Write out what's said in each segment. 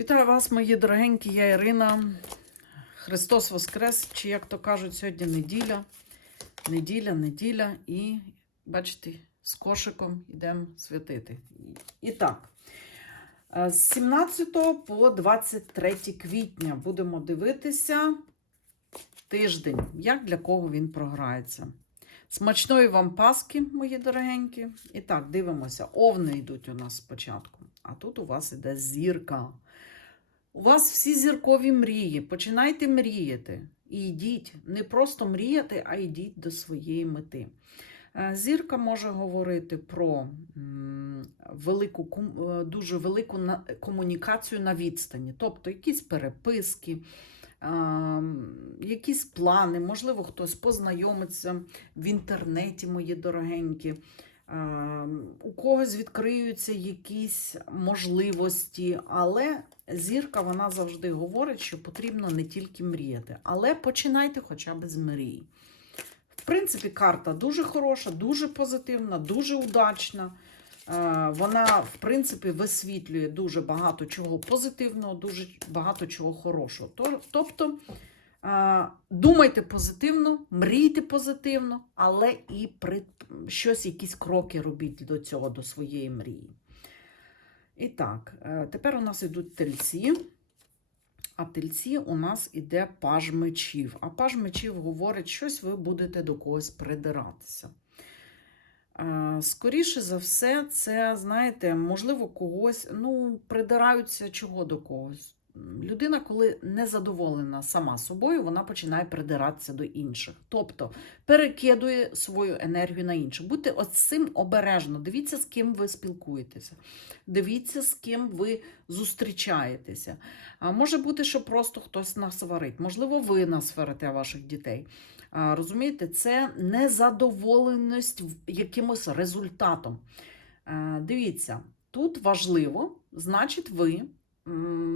Вітаю вас, мої дорогенькі, я Ірина. Христос Воскрес, чи як то кажуть, сьогодні неділя. Неділя, неділя, і бачите, з кошиком йдемо святити. І так, е, з 17 по 23 квітня будемо дивитися тиждень, як для кого він програється. Смачної вам Паски, мої дорогенькі. І так, дивимося. Овни йдуть у нас спочатку. А тут у вас іде зірка. У вас всі зіркові мрії. Починайте мріяти. І йдіть. Не просто мріяти, а йдіть до своєї мети. Е, Зірка може говорити про велику, е, дуже велику комунікацію на відстані, тобто якісь переписки, ем, якісь плани, можливо, хтось познайомиться в інтернеті, мої дорогенькі. Ем, У когось відкриються якісь можливості, але зірка вона завжди говорить, що потрібно не тільки мріяти, але починайте хоча б з мрії. В принципі, карта дуже хороша, дуже позитивна, дуже удачна. Е, Вона, в принципі, висвітлює дуже багато чого позитивного, дуже багато чого хорошого. Тобто, думайте позитивно, мрійте позитивно, але і при щось, якісь кроки робіть до цього, до своєї мрії. І так, е, тепер у нас йдуть тельці. А тельці у нас іде паж мечів. А паж мечів говорить, щось ви будете до когось придиратися. Е, Скоріше за все, це, знаєте, можливо, когось, ну, придираються чого до когось. Людина, коли не задоволена сама собою, вона починає придиратися до інших. Тобто перекидує свою енергію на інших. Будьте ось цим обережно. Дивіться, з ким ви спілкуєтеся. Дивіться, з ким ви зустрічаєтеся. А може бути, що просто хтось насварить. Можливо, ви насварите ваших дітей. А, Розумієте, це незадоволеність якимось результатом. Е, Дивіться, тут важливо, значить, ви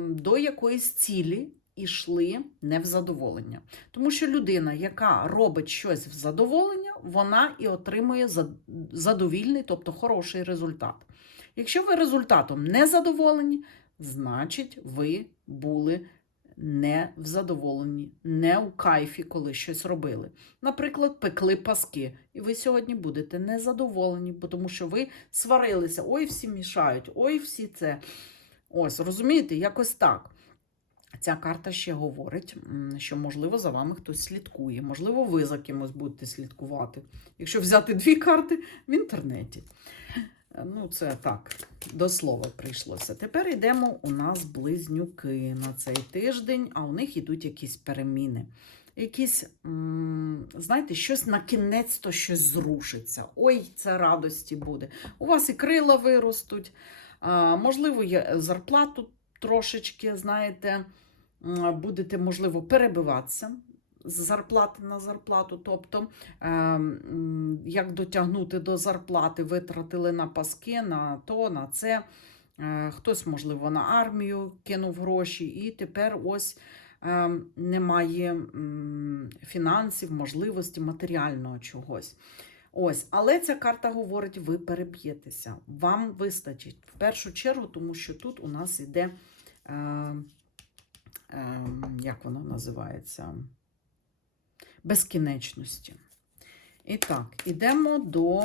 до якоїсь цілі йшли не в задоволення. Тому що людина, яка робить щось в задоволення, вона і отримує задовільний, тобто хороший результат. Якщо ви результатом не задоволені, значить, ви були не в задоволенні, не у кайфі, коли щось робили. Наприклад, пекли паски, і ви сьогодні будете незадоволені, тому що ви сварилися, ой, всі мішають, ой, всі це. Ось, розумієте, якось так. Ця карта ще говорить, що, можливо, за вами хтось слідкує, можливо, ви за кимось будете слідкувати. Якщо взяти дві карти в інтернеті. Ну, це так, до слова прийшлося. Тепер йдемо у нас близнюки на цей тиждень, а у них йдуть якісь переміни. Якісь, знаєте, щось на кінець то щось зрушиться. Ой, це радості буде. У вас і крила виростуть, можливо, є зарплату трошечки, знаєте, будете, можливо, перебиватися з зарплати на зарплату. Тобто, е, як дотягнути до зарплати, витратили на паски, на то, на це. Е, Хтось, можливо, на армію кинув гроші, і тепер ось е, немає фінансів, можливості, матеріального чогось. Ось, але ця карта говорить, ви переб'єтеся. Вам вистачить в першу чергу, тому що тут у нас іде, е, е, як воно називається, безкінечності. І так, ідемо до.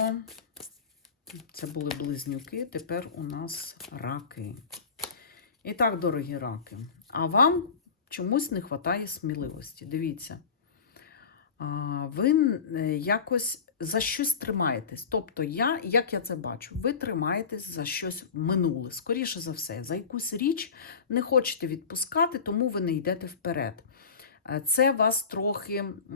Це були близнюки, тепер у нас раки. І так, дорогі раки, а вам чомусь не вистачає сміливості. Дивіться, ви е, якось за щось тримаєтесь. Тобто, я, як я це бачу, ви тримаєтесь за щось минуле, скоріше за все, за якусь річ не хочете відпускати, тому ви не йдете вперед. Е, Це вас трохи, е,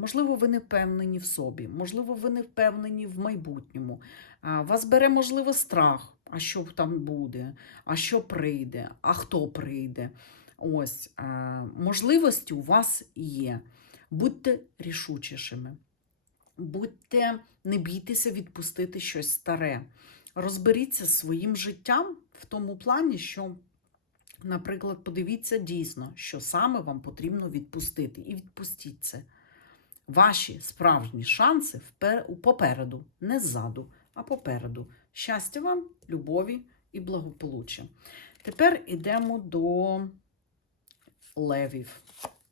можливо, ви не впевнені в собі, можливо, ви не впевнені в майбутньому. Вас бере, можливо, страх, а що там буде, а що прийде, а хто прийде. Ось, можливості у вас є. Будьте рішучішими. Будьте, не бійтеся відпустити щось старе. Розберіться з своїм життям в тому плані, що Наприклад, подивіться дійсно, що саме вам потрібно відпустити, і відпустіть це. Ваші справжні шанси попереду, не ззаду, а попереду. Щастя вам, любові і благополуччя. Тепер йдемо до левів.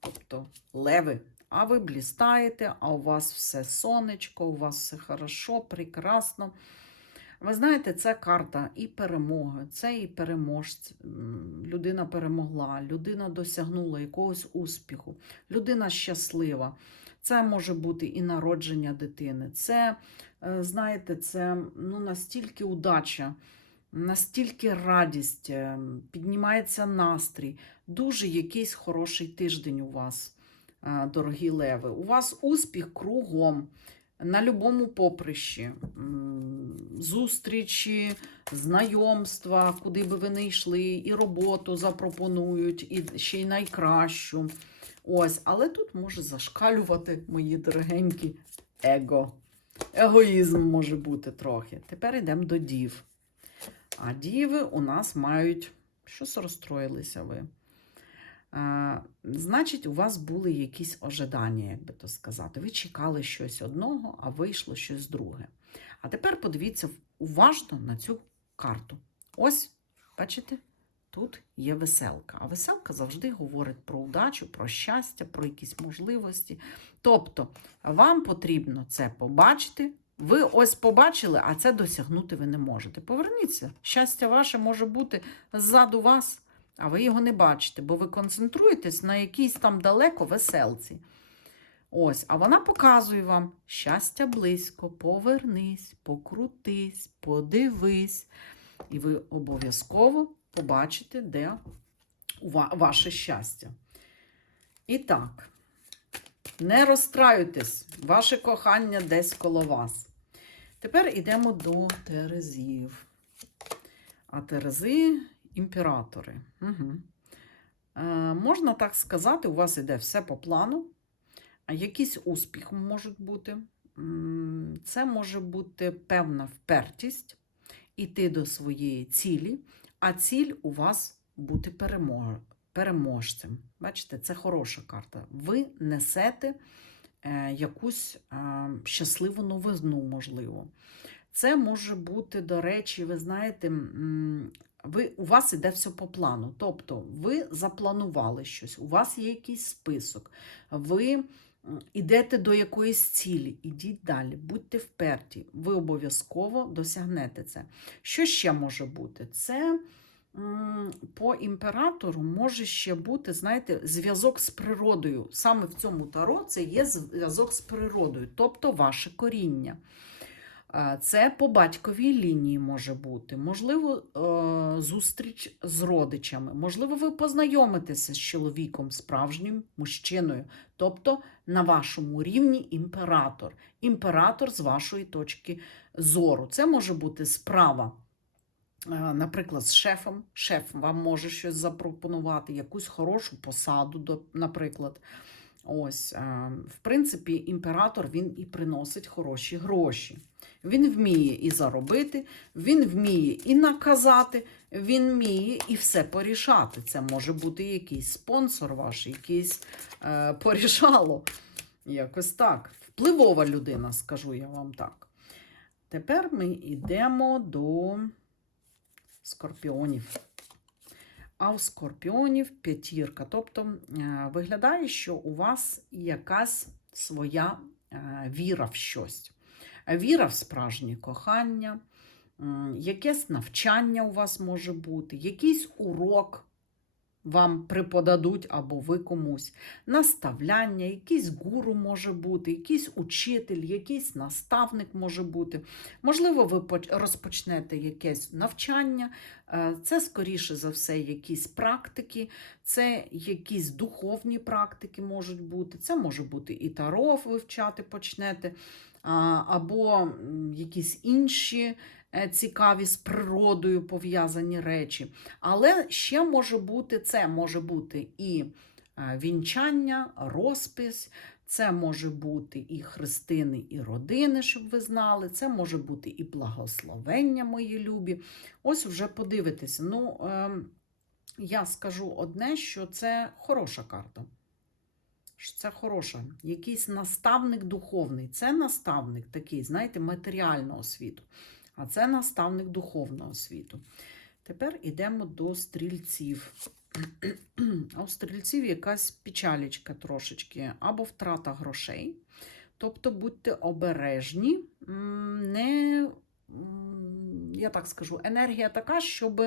Тобто леви. А ви блістаєте, а у вас все сонечко, у вас все хорошо, прекрасно. Ви знаєте, це карта і перемоги, це і переможці. М, Людина перемогла, людина досягнула якогось успіху, людина щаслива. Це може бути і народження дитини. Це, е, знаєте, це ну, настільки удача, настільки радість, е, піднімається настрій. Дуже якийсь хороший тиждень у вас, дорогі леви. У вас успіх кругом. На любому поприщі, зустрічі, знайомства, куди би ви не йшли, і роботу запропонують, і ще й найкращу. Ось, але тут може зашкалювати, мої дорогенькі, его. Егоїзм може бути трохи. Тепер йдемо до дів. А діви у нас мають. Щось розстроїлися ви. А, значить, у вас були якісь ожидання, як би то сказати. Ви чекали щось одного, а вийшло щось друге. А тепер подивіться уважно на цю карту. Ось, бачите, тут є веселка. А веселка завжди говорить про удачу, про щастя, про якісь можливості. Тобто, вам потрібно це побачити. Ви ось побачили, а це досягнути ви не можете. Поверніться. Щастя ваше може бути ззаду вас, а ви його не бачите, бо ви концентруєтесь на якійсь там далеко веселці. Ось, а вона показує вам щастя близько, повернись, покрутись, подивись. І ви обов'язково побачите, де ва- ваше щастя. І так, не розстраюйтесь, ваше кохання десь коло вас. Тепер йдемо до Терезів. А Терези імператори. Угу. Е, можна так сказати, у вас іде все по плану. Якийсь успіх можуть бути. Це може бути певна впертість, іти до своєї цілі, а ціль у вас бути перемо- переможцем. Бачите, це хороша карта. Ви несете е, якусь е, щасливу новизну, можливо. Це може бути, до речі, ви знаєте, ви, у вас іде все по плану. Тобто ви запланували щось, у вас є якийсь список, ви м, ідете до якоїсь цілі, ідіть далі, будьте вперті, ви обов'язково досягнете це. Що ще може бути? Це по імператору може ще бути, знаєте, зв'язок з природою. Саме в цьому таро це є зв'язок з природою, тобто ваше коріння. Це по батьковій лінії може бути. Можливо, е, зустріч з родичами. Можливо, ви познайомитеся з чоловіком, справжнім мужчиною. Тобто на вашому рівні імператор. Імператор з вашої точки зору. Це може бути справа. е, Наприклад, з шефом. Шеф вам може щось запропонувати, якусь хорошу посаду, наприклад. Ось, е, в принципі, імператор він і приносить хороші гроші. Він вміє і заробити, він вміє і наказати, він вміє і все порішати. Це може бути якийсь спонсор ваш, якийсь е, порішало. Якось так. Впливова людина, скажу я вам так. Тепер ми йдемо до скорпіонів. А у скорпіонів п'ятірка. Тобто е, виглядає, що у вас якась своя е, віра в щось. Віра в справжнє кохання, якесь навчання у вас може бути, якийсь урок вам преподадуть або ви комусь, наставляння, якийсь гуру може бути, якийсь учитель, якийсь наставник може бути. Можливо, ви розпочнете якесь навчання, е, це, скоріше за все, якісь практики, це якісь духовні практики можуть бути, це може бути і таро вивчати почнете, або якісь інші цікаві з природою пов'язані речі. Але ще може бути це може бути і е, вінчання, розпис, це може бути і хрестини, і родини, щоб ви знали. Це може бути і благословення, мої любі. Ось вже подивитися. Ну, ем, я скажу одне, що це хороша карта. Що Це хороша. Якийсь наставник духовний. Це наставник такий, знаєте, матеріального світу. А це наставник духовного світу. Тепер йдемо до стрільців. А у стрільців якась печалічка трошечки, або втрата грошей. Тобто будьте обережні, не, я так скажу, енергія така, щоб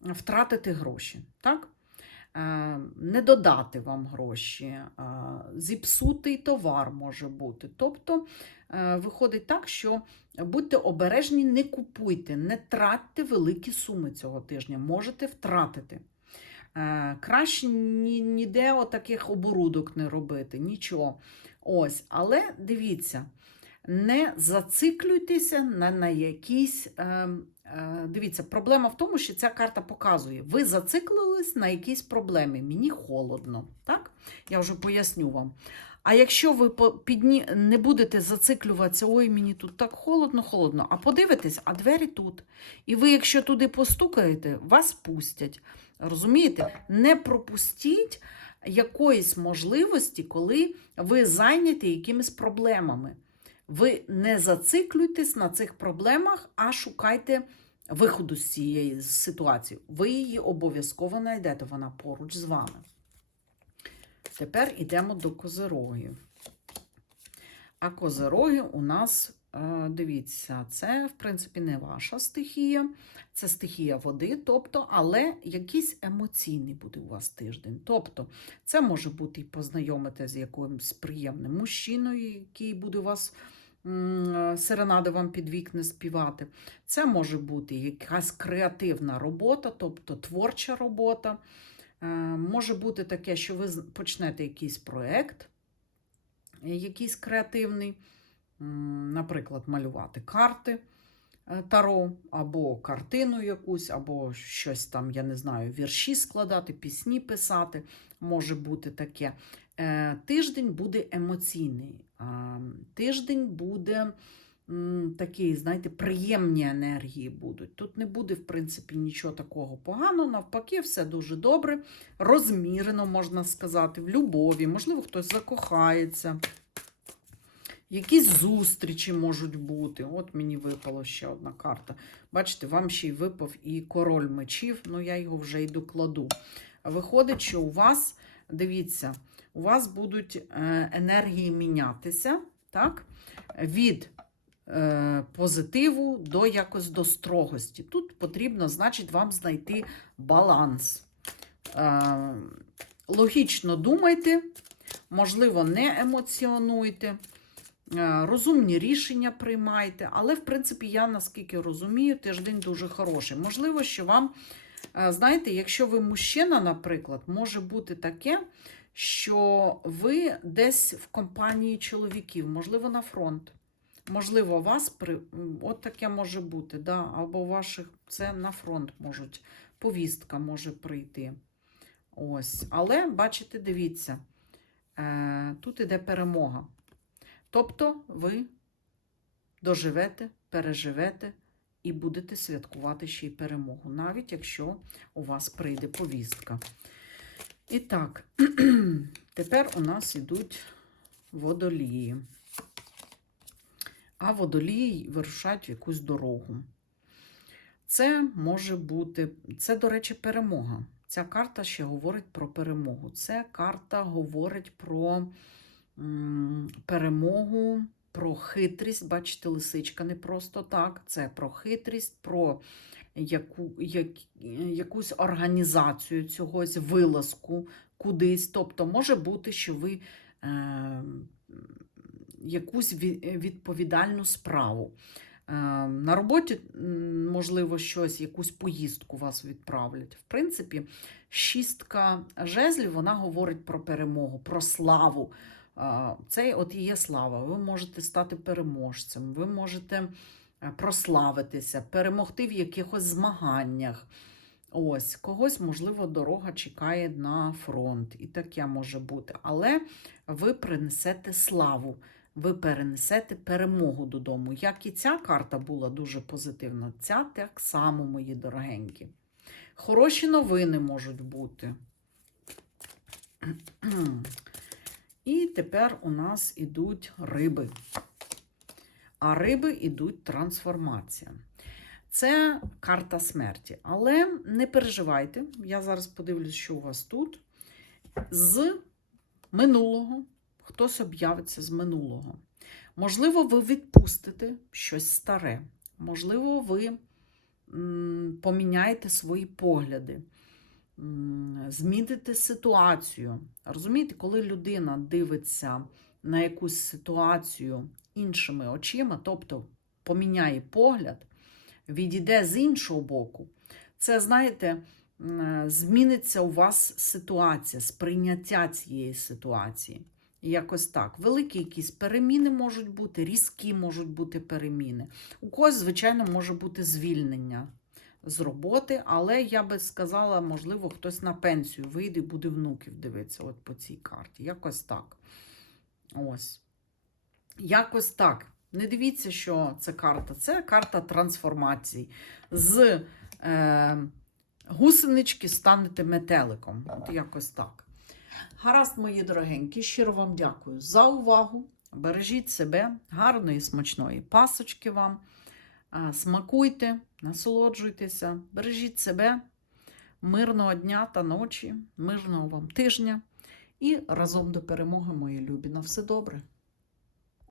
втратити гроші. Так? Е, Не додати вам гроші, е, зіпсутий товар може бути. Тобто виходить так, що будьте обережні, не купуйте, не тратьте великі суми цього тижня, можете втратити. Е, Краще ні, ніде отаких оборудок не робити, нічого. Ось, але дивіться, не зациклюйтеся на, на якісь. Е, е, дивіться, проблема в тому, що ця карта показує, ви зациклились на якійсь проблемі. Мені холодно. Так? Я вже поясню вам. А якщо ви підні... не будете зациклюватися, ой, мені тут так холодно, холодно, а подивитесь, а двері тут. І ви, якщо туди постукаєте, вас пустять. Розумієте? Не пропустіть якоїсь можливості, коли ви зайняті якимись проблемами. Ви не зациклюйтесь на цих проблемах, а шукайте виходу з цієї ситуації. Ви її обов'язково знайдете, вона поруч з вами. Тепер йдемо до козирогів. А козироги у нас, е, дивіться, це, в принципі, не ваша стихія, це стихія води, тобто, але якийсь емоційний буде у вас тиждень. Тобто, це може бути і познайомити з якимось приємним мужчиною, який буде у вас м, серенади вам під вікна співати. Це може бути якась креативна робота, тобто творча робота. Е, Може бути таке, що ви почнете якийсь проєкт, е, якийсь креативний, наприклад, малювати карти е, таро, або картину якусь, або щось там, я не знаю, вірші складати, пісні писати. Може бути таке. Тиждень буде емоційний. Тиждень буде м, такий, знаєте, приємні енергії будуть. Тут не буде, в принципі, нічого такого поганого, навпаки, все дуже добре, розмірено, можна сказати, в любові, можливо, хтось закохається. Якісь зустрічі можуть бути. От мені випала ще одна карта. Бачите, вам ще й випав і король мечів, ну я його вже й докладу. Виходить, що у вас, дивіться, у вас будуть е, енергії мінятися, так? Від позитиву до якось до строгості. Тут потрібно, значить, вам знайти баланс. Е, логічно думайте, можливо, не емоціонуйте. Е, Розумні рішення приймайте, але, в принципі, я наскільки розумію, тиждень дуже хороший. Можливо, що вам, е, знаєте, якщо ви мужчина, наприклад, може бути таке, що ви десь в компанії чоловіків, можливо, на фронт. Можливо, вас при... от таке може бути, да? або ваших це на фронт можуть, повістка може прийти. Ось. Але, бачите, дивіться, е, тут іде перемога. Тобто ви доживете, переживете і будете святкувати ще й перемогу, навіть якщо у вас прийде повістка. І так, тепер у нас йдуть водолії. А водолії вирушають в якусь дорогу. Це може бути, це, до речі, перемога. Ця карта ще говорить про перемогу. Це карта говорить про перемогу, про хитрість. Бачите, лисичка не просто так. Це про хитрість, про яку, як, якусь організацію цогось, вилазку кудись. Тобто, може бути, що ви е, якусь відповідальну справу. Е, На роботі, можливо, щось, якусь поїздку вас відправлять. В принципі, шістка жезлів вона говорить про перемогу, про славу. Е, Це от і є слава. Ви можете стати переможцем, ви можете е, прославитися, перемогти в якихось змаганнях. Ось, когось, можливо, дорога чекає на фронт, і таке може бути. Але ви принесете славу, ви перенесете перемогу додому. Як і ця карта була дуже позитивна, ця так само, мої дорогенькі. Хороші новини можуть бути. І тепер у нас ідуть риби. А риби ідуть трансформація. Це карта смерті. Але не переживайте, я зараз подивлюсь, що у вас тут. З минулого хтось об'явиться з минулого. Можливо, ви відпустите щось старе. Можливо, ви поміняєте свої погляди, зміните ситуацію. Розумієте, коли людина дивиться на якусь ситуацію іншими очима, тобто поміняє погляд, відійде з іншого боку, це, знаєте, зміниться у вас ситуація, сприйняття цієї ситуації. Якось так. Великі якісь переміни можуть бути, різкі можуть бути переміни. У когось, звичайно, може бути звільнення з роботи, але я би сказала, можливо, хтось на пенсію вийде і буде внуків дивитися от по цій карті. Якось так. Ось. Якось так. Не дивіться, що це карта. Це карта трансформації. З е, гусенички станете метеликом. От якось так. Гаразд, мої дорогенькі, щиро вам дякую за увагу. Бережіть себе, гарної, смачної пасочки вам. Смакуйте, насолоджуйтеся, бережіть себе, мирного дня та ночі, мирного вам тижня і разом до перемоги, мої любі. На все добре.